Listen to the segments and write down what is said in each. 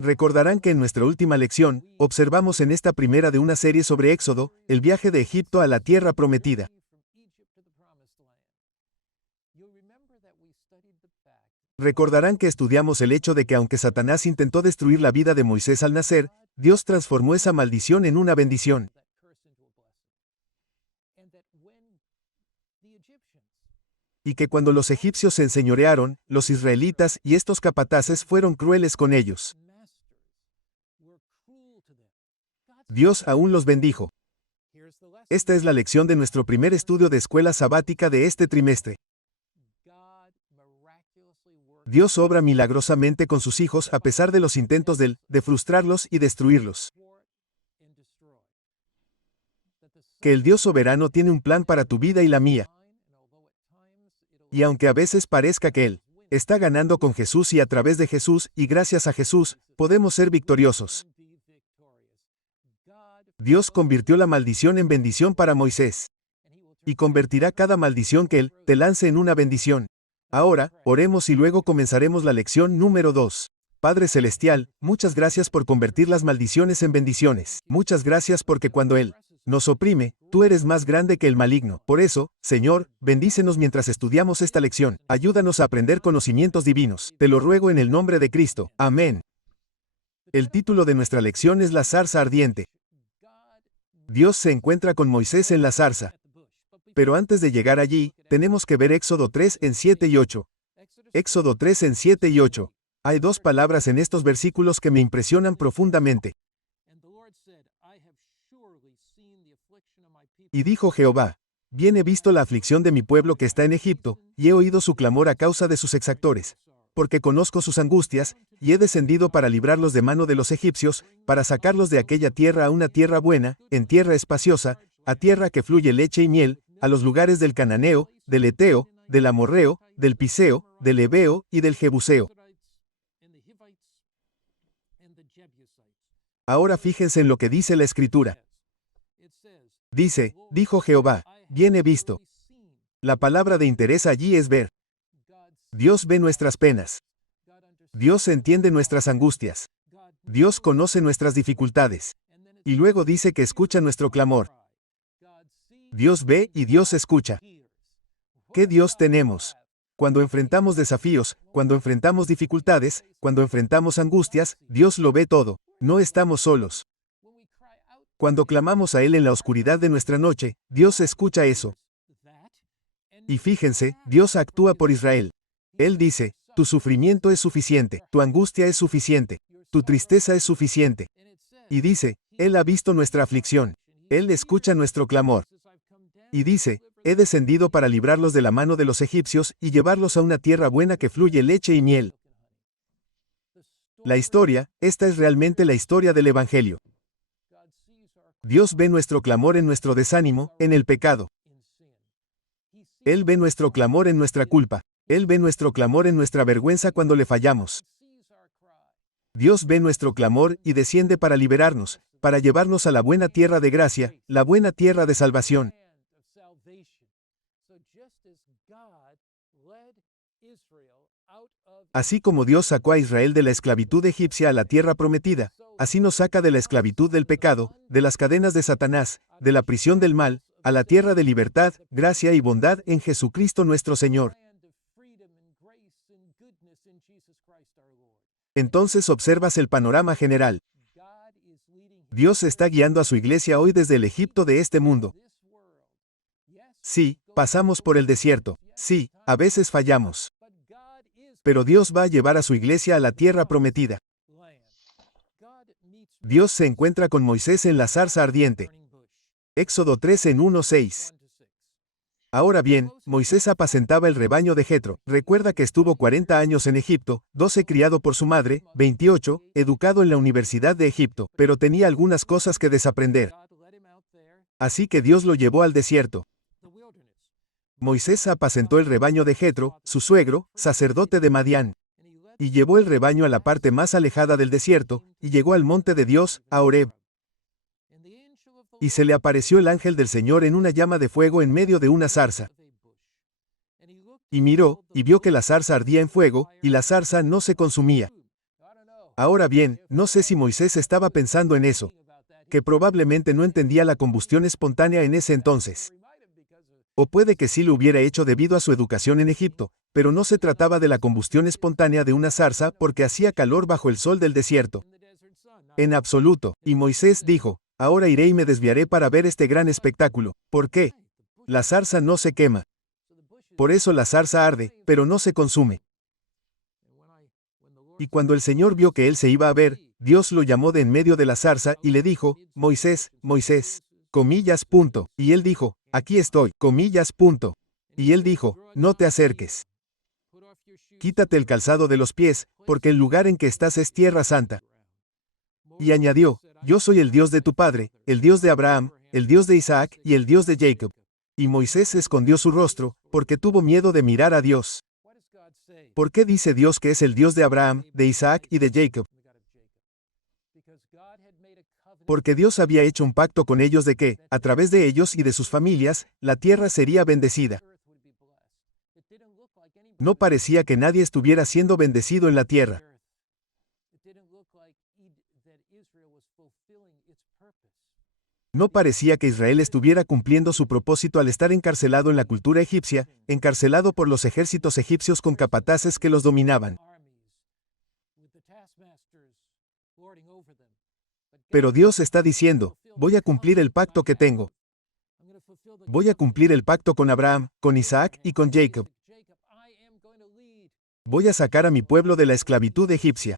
Recordarán que en nuestra última lección, observamos en esta primera de una serie sobre Éxodo, el viaje de Egipto a la tierra prometida. Recordarán que estudiamos el hecho de que aunque Satanás intentó destruir la vida de Moisés al nacer, Dios transformó esa maldición en una bendición. Y que cuando los egipcios se enseñorearon, los israelitas y estos capataces fueron crueles con ellos. Dios aún los bendijo. Esta es la lección de nuestro primer estudio de escuela sabática de este trimestre. Dios obra milagrosamente con sus hijos a pesar de los intentos de frustrarlos y destruirlos. Que el Dios soberano tiene un plan para tu vida y la mía. Y aunque a veces parezca que Él está ganando con Jesús y a través de Jesús y gracias a Jesús, podemos ser victoriosos. Dios convirtió la maldición en bendición para Moisés. Y convertirá cada maldición que Él te lance en una bendición. Ahora, oremos y luego comenzaremos la lección número 2. Padre Celestial, muchas gracias por convertir las maldiciones en bendiciones. Muchas gracias porque cuando Él nos oprime, tú eres más grande que el maligno. Por eso, Señor, bendícenos mientras estudiamos esta lección. Ayúdanos a aprender conocimientos divinos. Te lo ruego en el nombre de Cristo. Amén. El título de nuestra lección es La zarza ardiente. Dios se encuentra con Moisés en la zarza. Pero antes de llegar allí, tenemos que ver Éxodo 3 en 7 y 8. Éxodo 3 en 7 y 8. Hay dos palabras en estos versículos que me impresionan profundamente. Y dijo Jehová: bien he visto la aflicción de mi pueblo que está en Egipto, y he oído su clamor a causa de sus exactores. Porque conozco sus angustias, y he descendido para librarlos de mano de los egipcios, para sacarlos de aquella tierra a una tierra buena, en tierra espaciosa, a tierra que fluye leche y miel, a los lugares del Cananeo, del Eteo, del Amorreo, del Piseo, del Ebeo y del Jebuseo. Ahora fíjense en lo que dice la Escritura. Dice, dijo Jehová, bien he visto. La palabra de interés allí es ver. Dios ve nuestras penas. Dios entiende nuestras angustias. Dios conoce nuestras dificultades. Y luego dice que escucha nuestro clamor. Dios ve y Dios escucha. ¿Qué Dios tenemos? Cuando enfrentamos desafíos, cuando enfrentamos dificultades, cuando enfrentamos angustias, Dios lo ve todo. No estamos solos. Cuando clamamos a Él en la oscuridad de nuestra noche, Dios escucha eso. Y fíjense, Dios actúa por Israel. Él dice, tu sufrimiento es suficiente, tu angustia es suficiente, tu tristeza es suficiente. Y dice, Él ha visto nuestra aflicción. Él escucha nuestro clamor. Y dice, he descendido para librarlos de la mano de los egipcios y llevarlos a una tierra buena que fluye leche y miel. La historia, esta es realmente la historia del Evangelio. Dios ve nuestro clamor en nuestro desánimo, en el pecado. Él ve nuestro clamor en nuestra culpa. Él ve nuestro clamor en nuestra vergüenza cuando le fallamos. Dios ve nuestro clamor y desciende para liberarnos, para llevarnos a la buena tierra de gracia, la buena tierra de salvación. Así como Dios sacó a Israel de la esclavitud egipcia a la tierra prometida, así nos saca de la esclavitud del pecado, de las cadenas de Satanás, de la prisión del mal, a la tierra de libertad, gracia y bondad en Jesucristo nuestro Señor. Entonces observas el panorama general. Dios está guiando a su iglesia hoy desde el Egipto de este mundo. Sí, pasamos por el desierto. Sí, a veces fallamos. Pero Dios va a llevar a su iglesia a la tierra prometida. Dios se encuentra con Moisés en la zarza ardiente. Éxodo 3 en 1-6. Ahora bien, Moisés apacentaba el rebaño de Jetro. Recuerda que estuvo 40 años en Egipto, 12 criado por su madre, 28, educado en la Universidad de Egipto, pero tenía algunas cosas que desaprender. Así que Dios lo llevó al desierto. Moisés apacentó el rebaño de Jetro, su suegro, sacerdote de Madián. Y llevó el rebaño a la parte más alejada del desierto, y llegó al monte de Dios, a Horeb. Y se le apareció el ángel del Señor en una llama de fuego en medio de una zarza. Y miró, y vio que la zarza ardía en fuego, y la zarza no se consumía. Ahora bien, no sé si Moisés estaba pensando en eso, que probablemente no entendía la combustión espontánea en ese entonces. O puede que sí lo hubiera hecho debido a su educación en Egipto, pero no se trataba de la combustión espontánea de una zarza porque hacía calor bajo el sol del desierto. En absoluto. Y Moisés dijo, ahora iré y me desviaré para ver este gran espectáculo. ¿Por qué? La zarza no se quema. Por eso la zarza arde, pero no se consume. Y cuando el Señor vio que él se iba a ver, Dios lo llamó de en medio de la zarza y le dijo, Moisés, Moisés, comillas, punto. Y él dijo, aquí estoy, comillas, punto. Y él dijo, no te acerques. Quítate el calzado de los pies, porque el lugar en que estás es tierra santa. Y añadió, yo soy el Dios de tu padre, el Dios de Abraham, el Dios de Isaac y el Dios de Jacob. Y Moisés escondió su rostro, porque tuvo miedo de mirar a Dios. ¿Por qué dice Dios que es el Dios de Abraham, de Isaac y de Jacob? Porque Dios había hecho un pacto con ellos de que, a través de ellos y de sus familias, la tierra sería bendecida. No parecía que nadie estuviera siendo bendecido en la tierra. No parecía que Israel estuviera cumpliendo su propósito al estar encarcelado en la cultura egipcia, encarcelado por los ejércitos egipcios con capataces que los dominaban. Pero Dios está diciendo, voy a cumplir el pacto que tengo. Voy a cumplir el pacto con Abraham, con Isaac y con Jacob. Voy a sacar a mi pueblo de la esclavitud egipcia.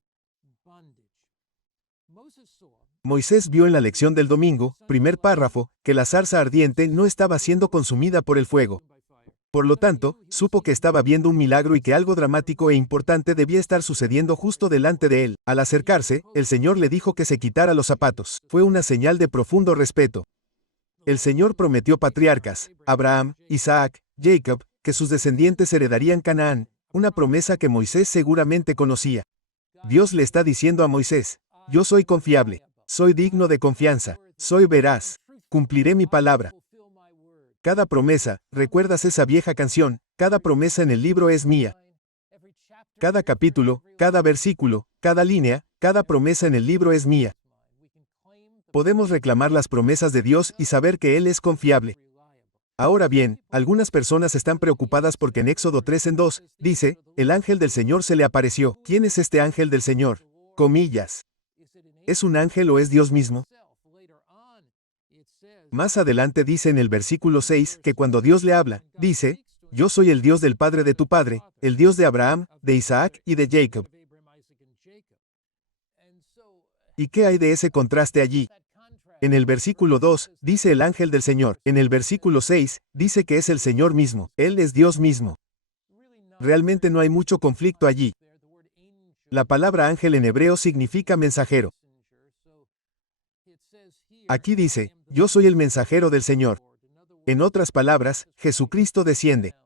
Moisés vio en la lección del domingo, primer párrafo, que la zarza ardiente no estaba siendo consumida por el fuego. Por lo tanto, supo que estaba viendo un milagro y que algo dramático e importante debía estar sucediendo justo delante de él. Al acercarse, el Señor le dijo que se quitara los zapatos. Fue una señal de profundo respeto. El Señor prometió patriarcas, Abraham, Isaac, Jacob, que sus descendientes heredarían Canaán, una promesa que Moisés seguramente conocía. Dios le está diciendo a Moisés, yo soy confiable. Soy digno de confianza, soy veraz, cumpliré mi palabra. Cada promesa, ¿recuerdas esa vieja canción? Cada promesa en el libro es mía. Cada capítulo, cada versículo, cada línea, cada promesa en el libro es mía. Podemos reclamar las promesas de Dios y saber que Él es confiable. Ahora bien, algunas personas están preocupadas porque en Éxodo 3:2, dice, el ángel del Señor se le apareció. ¿Quién es este ángel del Señor? Comillas. ¿Es un ángel o es Dios mismo? Más adelante dice en el versículo 6 que cuando Dios le habla, dice, yo soy el Dios del padre de tu padre, el Dios de Abraham, de Isaac y de Jacob. ¿Y qué hay de ese contraste allí? En el versículo 2, dice el ángel del Señor. En el versículo 6, dice que es el Señor mismo. Él es Dios mismo. Realmente no hay mucho conflicto allí. La palabra ángel en hebreo significa mensajero. Aquí dice, yo soy el mensajero del Señor. En otras palabras, Jesucristo desciende.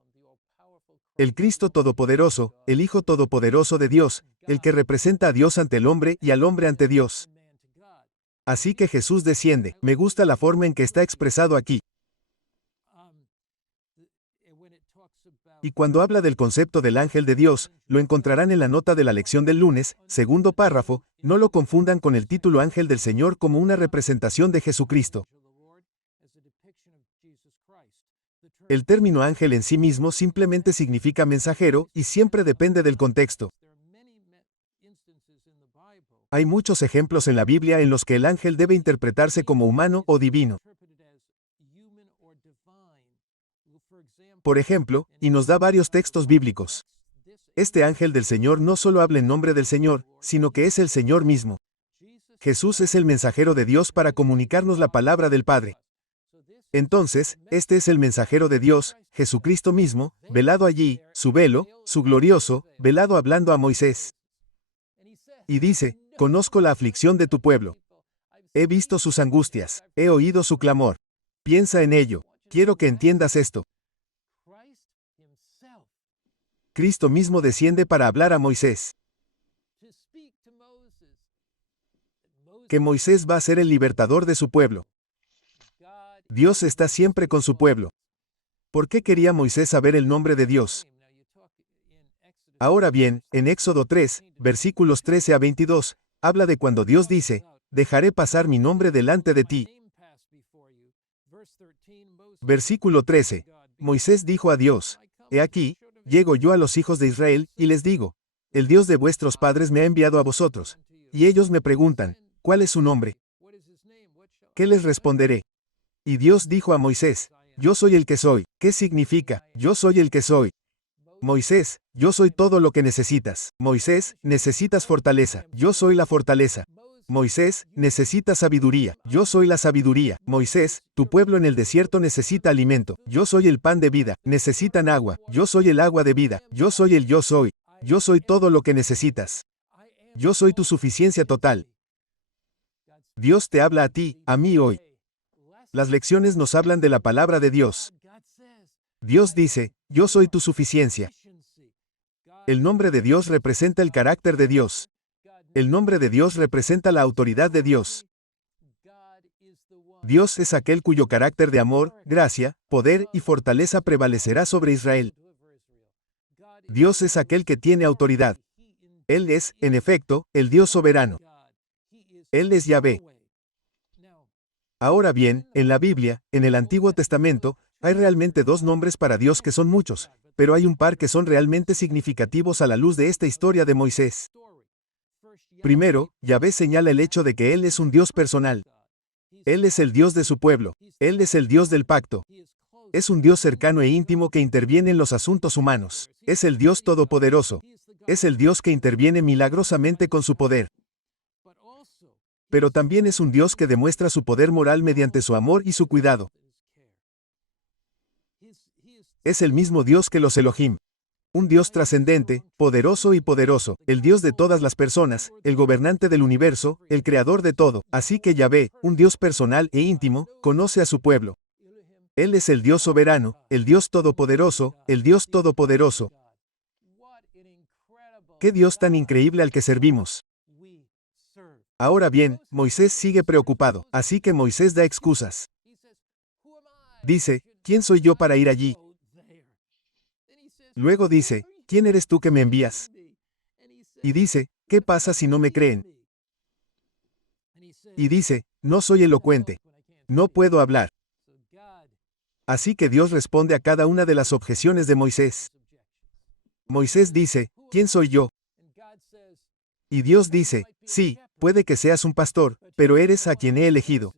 El Cristo Todopoderoso, el Hijo Todopoderoso de Dios, el que representa a Dios ante el hombre y al hombre ante Dios. Así que Jesús desciende. Me gusta la forma en que está expresado aquí. Y cuando habla del concepto del ángel de Dios, lo encontrarán en la nota de la lección del lunes, segundo párrafo, no lo confundan con el título ángel del Señor como una representación de Jesucristo. El término ángel en sí mismo simplemente significa mensajero y siempre depende del contexto. Hay muchos ejemplos en la Biblia en los que el ángel debe interpretarse como humano o divino. Por ejemplo, y nos da varios textos bíblicos. Este ángel del Señor no solo habla en nombre del Señor, sino que es el Señor mismo. Jesús es el mensajero de Dios para comunicarnos la palabra del Padre. Entonces, este es el mensajero de Dios, Jesucristo mismo, velado allí, su velo, su glorioso, velado hablando a Moisés. Y dice, conozco la aflicción de tu pueblo. He visto sus angustias, he oído su clamor. Piensa en ello. Quiero que entiendas esto. Cristo mismo desciende para hablar a Moisés. Que Moisés va a ser el libertador de su pueblo. Dios está siempre con su pueblo. ¿Por qué quería Moisés saber el nombre de Dios? Ahora bien, en Éxodo 3, versículos 13 a 22, habla de cuando Dios dice, dejaré pasar mi nombre delante de ti. Versículo 13. Moisés dijo a Dios, he aquí, llego yo a los hijos de Israel, y les digo, el Dios de vuestros padres me ha enviado a vosotros. Y ellos me preguntan, ¿cuál es su nombre? ¿Qué les responderé? Y Dios dijo a Moisés, yo soy el que soy. ¿Qué significa, yo soy el que soy? Moisés, yo soy todo lo que necesitas. Moisés, necesitas fortaleza. Yo soy la fortaleza. Moisés, necesitas sabiduría. Yo soy la sabiduría. Moisés, tu pueblo en el desierto necesita alimento. Yo soy el pan de vida. Necesitan agua. Yo soy el agua de vida. Yo soy el yo soy. Yo soy todo lo que necesitas. Yo soy tu suficiencia total. Dios te habla a ti, a mí hoy. Las lecciones nos hablan de la palabra de Dios. Dios dice, yo soy tu suficiencia. El nombre de Dios representa el carácter de Dios. El nombre de Dios representa la autoridad de Dios. Dios es aquel cuyo carácter de amor, gracia, poder y fortaleza prevalecerá sobre Israel. Dios es aquel que tiene autoridad. Él es, en efecto, el Dios soberano. Él es Yahvé. Ahora bien, en la Biblia, en el Antiguo Testamento, hay realmente dos nombres para Dios que son muchos, pero hay un par que son realmente significativos a la luz de esta historia de Moisés. Primero, Yahvé señala el hecho de que Él es un Dios personal. Él es el Dios de su pueblo. Él es el Dios del pacto. Es un Dios cercano e íntimo que interviene en los asuntos humanos. Es el Dios todopoderoso. Es el Dios que interviene milagrosamente con su poder. Pero también es un Dios que demuestra su poder moral mediante su amor y su cuidado. Es el mismo Dios que los Elohim. Un Dios trascendente, poderoso y poderoso, el Dios de todas las personas, el gobernante del universo, el creador de todo. Así que Yahvé, un Dios personal e íntimo, conoce a su pueblo. Él es el Dios soberano, el Dios todopoderoso, el Dios todopoderoso. ¡Qué Dios tan increíble al que servimos! Ahora bien, Moisés sigue preocupado, así que Moisés da excusas. Dice, ¿quién soy yo para ir allí? Luego dice, ¿quién eres tú que me envías? Y dice, ¿qué pasa si no me creen? Y dice, no soy elocuente. No puedo hablar. Así que Dios responde a cada una de las objeciones de Moisés. Moisés dice, ¿quién soy yo? Y Dios dice, sí, puede que seas un pastor, pero eres a quien he elegido.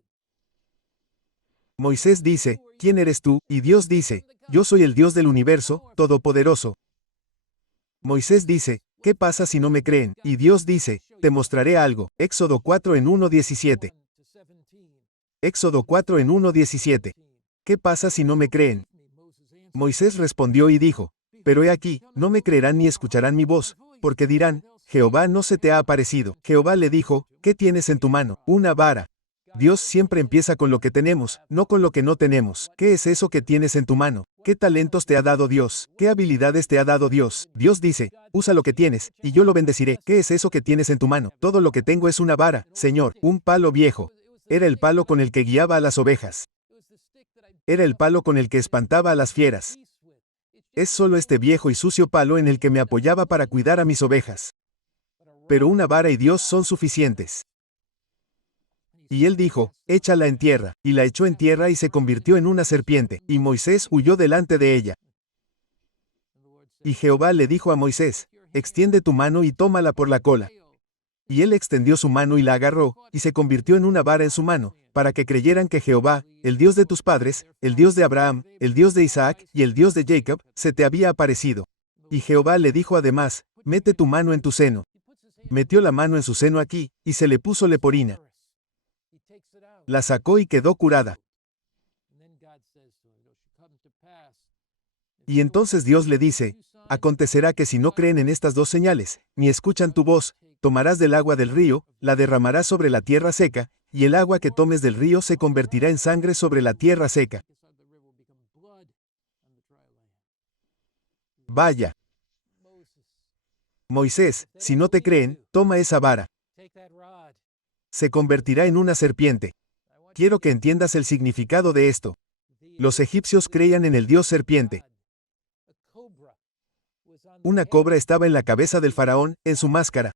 Moisés dice, ¿quién eres tú? Y Dios dice, yo soy el Dios del universo, todopoderoso. Moisés dice, ¿qué pasa si no me creen? Y Dios dice, te mostraré algo. Éxodo 4 en 1:17. Éxodo 4 en 1:17. ¿Qué pasa si no me creen? Moisés respondió y dijo, pero he aquí, no me creerán ni escucharán mi voz, porque dirán, Jehová no se te ha aparecido. Jehová le dijo, ¿qué tienes en tu mano? Una vara. Dios siempre empieza con lo que tenemos, no con lo que no tenemos. ¿Qué es eso que tienes en tu mano? ¿Qué talentos te ha dado Dios? ¿Qué habilidades te ha dado Dios? Dios dice, usa lo que tienes, y yo lo bendeciré. ¿Qué es eso que tienes en tu mano? Todo lo que tengo es una vara, Señor, un palo viejo. Era el palo con el que guiaba a las ovejas. Era el palo con el que espantaba a las fieras. Es solo este viejo y sucio palo en el que me apoyaba para cuidar a mis ovejas. Pero una vara y Dios son suficientes. Y él dijo, échala en tierra, y la echó en tierra y se convirtió en una serpiente, y Moisés huyó delante de ella. Y Jehová le dijo a Moisés, extiende tu mano y tómala por la cola. Y él extendió su mano y la agarró, y se convirtió en una vara en su mano, para que creyeran que Jehová, el Dios de tus padres, el Dios de Abraham, el Dios de Isaac y el Dios de Jacob, se te había aparecido. Y Jehová le dijo además, mete tu mano en tu seno. Metió la mano en su seno aquí, y se le puso leporina. La sacó y quedó curada. Y entonces Dios le dice, acontecerá que si no creen en estas dos señales, ni escuchan tu voz, tomarás del agua del río, la derramarás sobre la tierra seca, y el agua que tomes del río se convertirá en sangre sobre la tierra seca. Vaya. Moisés, si no te creen, toma esa vara. Se convertirá en una serpiente. Quiero que entiendas el significado de esto. Los egipcios creían en el dios serpiente. Una cobra estaba en la cabeza del faraón, en su máscara.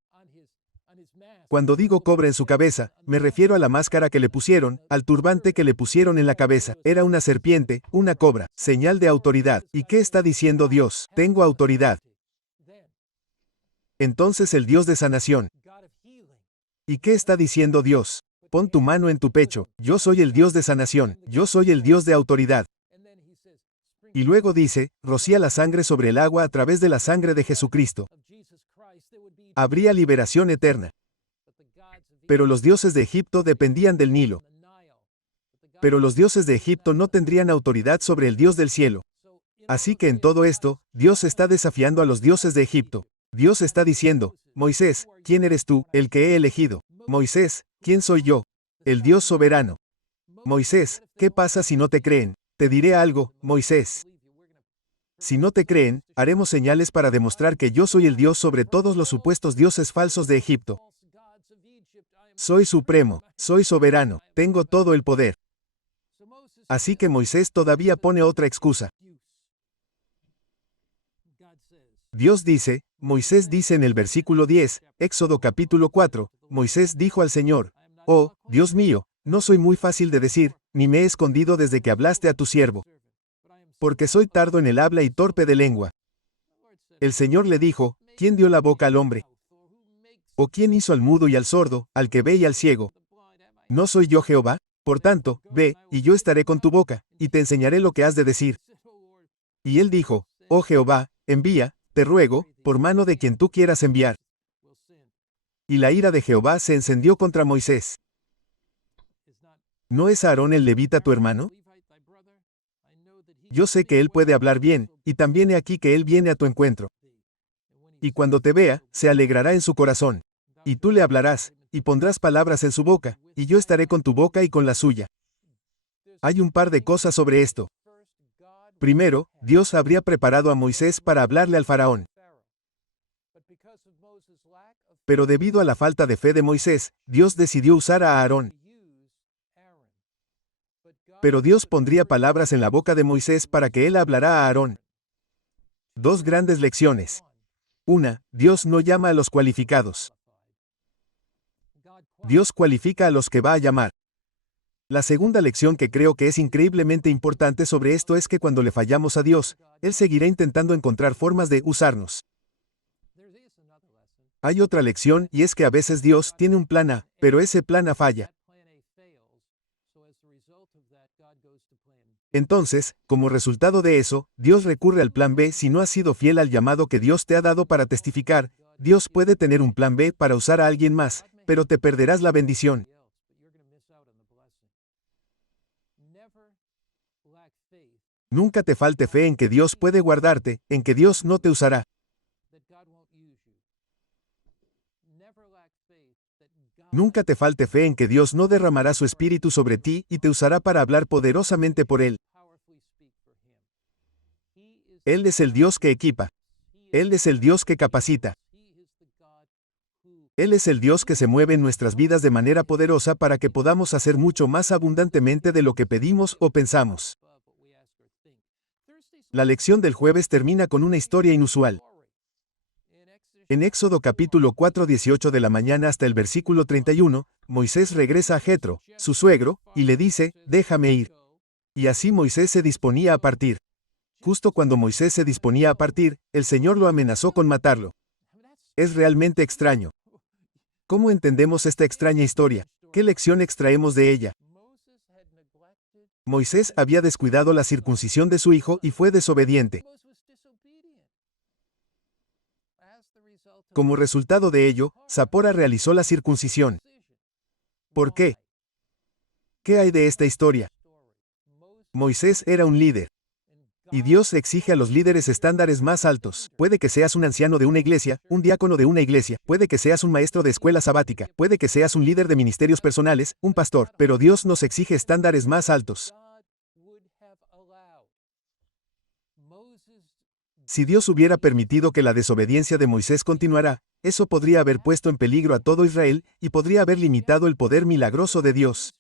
Cuando digo cobra en su cabeza, me refiero a la máscara que le pusieron, al turbante que le pusieron en la cabeza. Era una serpiente, una cobra, señal de autoridad. ¿Y qué está diciendo Dios? Tengo autoridad. Entonces el Dios de sanación. ¿Y qué está diciendo Dios? Pon tu mano en tu pecho. Yo soy el Dios de sanación. Yo soy el Dios de autoridad. Y luego dice, rocía la sangre sobre el agua a través de la sangre de Jesucristo. Habría liberación eterna. Pero los dioses de Egipto dependían del Nilo. Pero los dioses de Egipto no tendrían autoridad sobre el Dios del cielo. Así que en todo esto, Dios está desafiando a los dioses de Egipto. Dios está diciendo, Moisés, ¿quién eres tú, el que he elegido? Moisés, ¿quién soy yo? El Dios soberano. Moisés, ¿qué pasa si no te creen? Te diré algo, Moisés. Si no te creen, haremos señales para demostrar que yo soy el Dios sobre todos los supuestos dioses falsos de Egipto. Soy supremo, soy soberano, tengo todo el poder. Así que Moisés todavía pone otra excusa. Dios dice, Moisés dice en el versículo 10, Éxodo capítulo 4, Moisés dijo al Señor, oh, Dios mío, no soy muy fácil de decir, ni me he escondido desde que hablaste a tu siervo. Porque soy tardo en el habla y torpe de lengua. El Señor le dijo, ¿quién dio la boca al hombre? ¿O quién hizo al mudo y al sordo, al que ve y al ciego? ¿No soy yo Jehová? Por tanto, ve, y yo estaré con tu boca, y te enseñaré lo que has de decir. Y él dijo, oh Jehová, envía, te ruego, por mano de quien tú quieras enviar. Y la ira de Jehová se encendió contra Moisés. ¿No es Aarón el levita tu hermano? Yo sé que él puede hablar bien, y también he aquí que él viene a tu encuentro. Y cuando te vea, se alegrará en su corazón. Y tú le hablarás, y pondrás palabras en su boca, y yo estaré con tu boca y con la suya. Hay un par de cosas sobre esto. Primero, Dios habría preparado a Moisés para hablarle al faraón. Pero debido a la falta de fe de Moisés, Dios decidió usar a Aarón. Pero Dios pondría palabras en la boca de Moisés para que él hablara a Aarón. Dos grandes lecciones. Una, Dios no llama a los cualificados. Dios cualifica a los que va a llamar. La segunda lección que creo que es increíblemente importante sobre esto es que cuando le fallamos a Dios, Él seguirá intentando encontrar formas de usarnos. Hay otra lección y es que a veces Dios tiene un plan A, pero ese plan A falla. Entonces, como resultado de eso, Dios recurre al plan B si no has sido fiel al llamado que Dios te ha dado para testificar. Dios puede tener un plan B para usar a alguien más, pero te perderás la bendición. Nunca te falte fe en que Dios puede guardarte, en que Dios no te usará. Nunca te falte fe en que Dios no derramará su espíritu sobre ti y te usará para hablar poderosamente por Él. Él es el Dios que equipa. Él es el Dios que capacita. Él es el Dios que se mueve en nuestras vidas de manera poderosa para que podamos hacer mucho más abundantemente de lo que pedimos o pensamos. La lección del jueves termina con una historia inusual. En Éxodo capítulo 4, 18 de la mañana hasta el versículo 31, Moisés regresa a Jetro, su suegro, y le dice, déjame ir. Y así Moisés se disponía a partir. Justo cuando Moisés se disponía a partir, el Señor lo amenazó con matarlo. Es realmente extraño. ¿Cómo entendemos esta extraña historia? ¿Qué lección extraemos de ella? Moisés había descuidado la circuncisión de su hijo y fue desobediente. Como resultado de ello, Sapora realizó la circuncisión. ¿Por qué? ¿Qué hay de esta historia? Moisés era un líder. Y Dios exige a los líderes estándares más altos. Puede que seas un anciano de una iglesia, un diácono de una iglesia, puede que seas un maestro de escuela sabática, puede que seas un líder de ministerios personales, un pastor, pero Dios nos exige estándares más altos. Si Dios hubiera permitido que la desobediencia de Moisés continuara, eso podría haber puesto en peligro a todo Israel, y podría haber limitado el poder milagroso de Dios.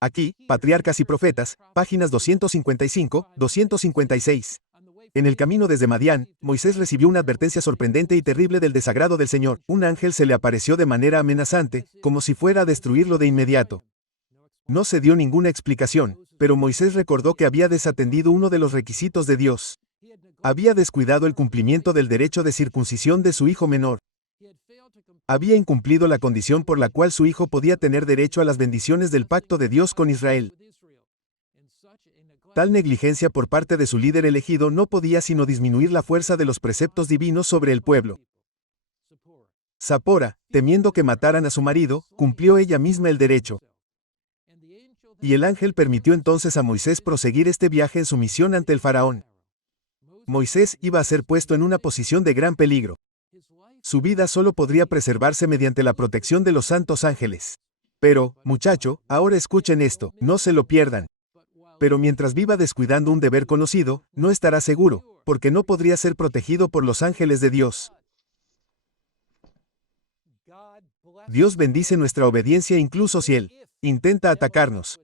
Aquí, Patriarcas y Profetas, páginas 255, 256. En el camino desde Madián, Moisés recibió una advertencia sorprendente y terrible del desagrado del Señor. Un ángel se le apareció de manera amenazante, como si fuera a destruirlo de inmediato. No se dio ninguna explicación, pero Moisés recordó que había desatendido uno de los requisitos de Dios. Había descuidado el cumplimiento del derecho de circuncisión de su hijo menor. Había incumplido la condición por la cual su hijo podía tener derecho a las bendiciones del pacto de Dios con Israel. Tal negligencia por parte de su líder elegido no podía sino disminuir la fuerza de los preceptos divinos sobre el pueblo. Sapora, temiendo que mataran a su marido, cumplió ella misma el derecho. Y el ángel permitió entonces a Moisés proseguir este viaje en su misión ante el faraón. Moisés iba a ser puesto en una posición de gran peligro. Su vida solo podría preservarse mediante la protección de los santos ángeles. Pero, muchacho, ahora escuchen esto, no se lo pierdan. Pero mientras viva descuidando un deber conocido, no estará seguro, porque no podría ser protegido por los ángeles de Dios. Dios bendice nuestra obediencia incluso si Él intenta atacarnos.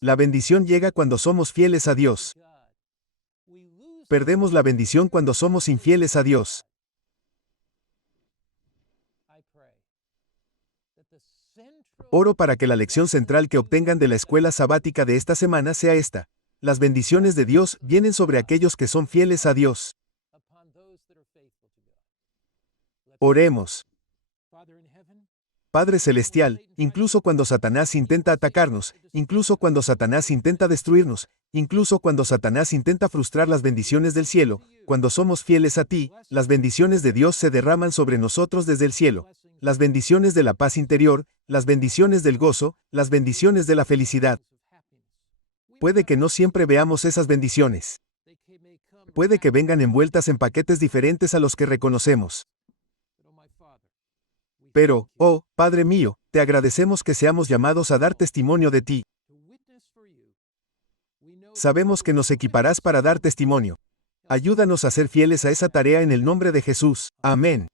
La bendición llega cuando somos fieles a Dios. Perdemos la bendición cuando somos infieles a Dios. Oro para que la lección central que obtengan de la escuela sabática de esta semana sea esta. Las bendiciones de Dios vienen sobre aquellos que son fieles a Dios. Oremos. Padre Celestial, incluso cuando Satanás intenta atacarnos, incluso cuando Satanás intenta destruirnos, incluso cuando Satanás intenta frustrar las bendiciones del cielo, cuando somos fieles a ti, las bendiciones de Dios se derraman sobre nosotros desde el cielo. Las bendiciones de la paz interior, las bendiciones del gozo, las bendiciones de la felicidad. Puede que no siempre veamos esas bendiciones. Puede que vengan envueltas en paquetes diferentes a los que reconocemos. Pero, oh, Padre mío, te agradecemos que seamos llamados a dar testimonio de ti. Sabemos que nos equiparás para dar testimonio. Ayúdanos a ser fieles a esa tarea en el nombre de Jesús. Amén.